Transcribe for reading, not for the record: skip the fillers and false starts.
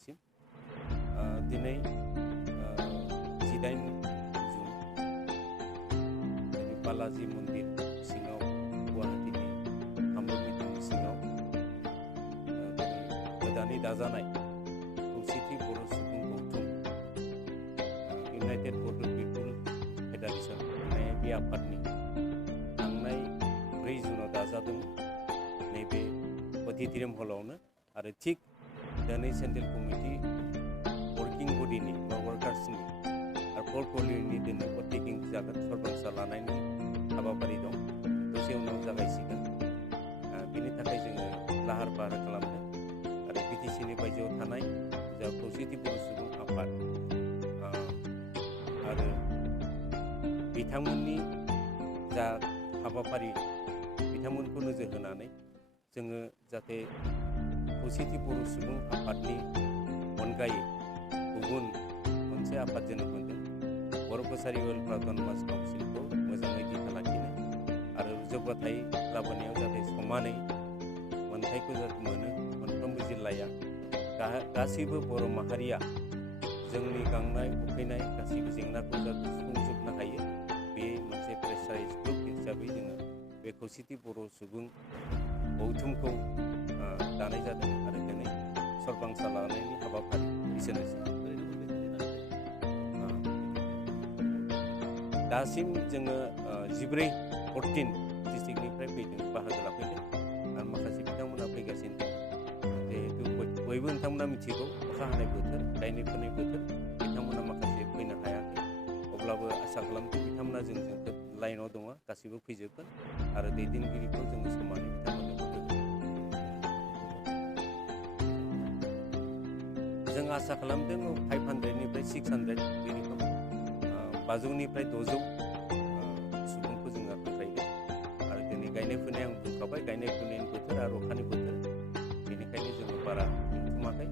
दिनैसिम दिनै 18 जुन दिनै बालाजी मन्दिर सिङाव गुवाहाटीनि कामरुप मिटिंनि सिङाव दिनै गोदानै दाजानाय खौसेथि बर' सुबुं गौथुम इउनाइटेड बड' पिपुल फेडारेसन बे आफादनि थांनाय 4 जुनाव दाजादोंमोन नैबे अडिट'रियाम हलावनो आरो थिग दिनै सेन्ट्रेल कमिटि वर्किं बडिनि बा वर्कार्सनि आरो पर्टफलिय'नि दिनै टेकिं जागोन सरबांसा लानायनि हाबाफारि दं दसे उनाव जागायसिगोन बेनि थाखाय जोङो लाहार फाहार खालामदों आरो बिटिसिनि बायजोआव थानाय जा खौसेथि बर' सुबुं आफाद आरो बिथांमोननि जा हाबाफारि बिथांमोनखौ नोजोर होनानै जोङो जाहाथे खौसेथि बर' सुबुं आफादनि अनगायै गुबुन मोनसे आफाद जोनोम मोनदों बर' कसारि वेलफेयार अट'नमास काउन्सिलखौ मोजाङै दिथा लाखिनो आरो जौगाथाय लाबोनायाव जाहाथे समानै मोनथायखौ मोनो मोनफ्रोमबो जिल्लाया गासैबो बर' माहारिया जोंनि गांनाय उखैनाय गासैबो जेंनाखौ जाहाथे सुफुंजोबनो हायो बे मोनसे प्रेसाराइज ग्रुप हिसाबै जोङो बे खौसेथि बर' सुबुं गौथुमखौ दानाय जादों आरो दिनै सरबांसा लानायनि हाबाफारि एसेनोसै दासिम जोङो 14 डिस्ट्रिक्टनिफ्राय फैदों बाहागो लाफैदों आरो माखासे बिथांमोना फैगासिनो दं जिहेतु बयबो नोंथांमोना मिथिगौ अखा हानाय बोथोर गायनाय फुनाय बोथोर बिथांमोना माखासे फैनो हायाखै अब्लाबो आसा खालामदों बिथांमोना जोंजों लाइनाव दङ गासैबो फैजोबगोन आरो दैदेनगिरिखौ जोङो समानै बिथांमोननो होगोन जों आसा खालामदों 500निफ्राय 600 बे रोखोम 500निफ्राय 600 सुबुंखौ जोङो हांख्रायदों आरो दिनै गायनाय फुनाय आं बुंखाबाय गायनाय फुनायनि बोथोर आरो अखानि बोथोर बेनिखायनो जोङो बारा मोनथुमाखै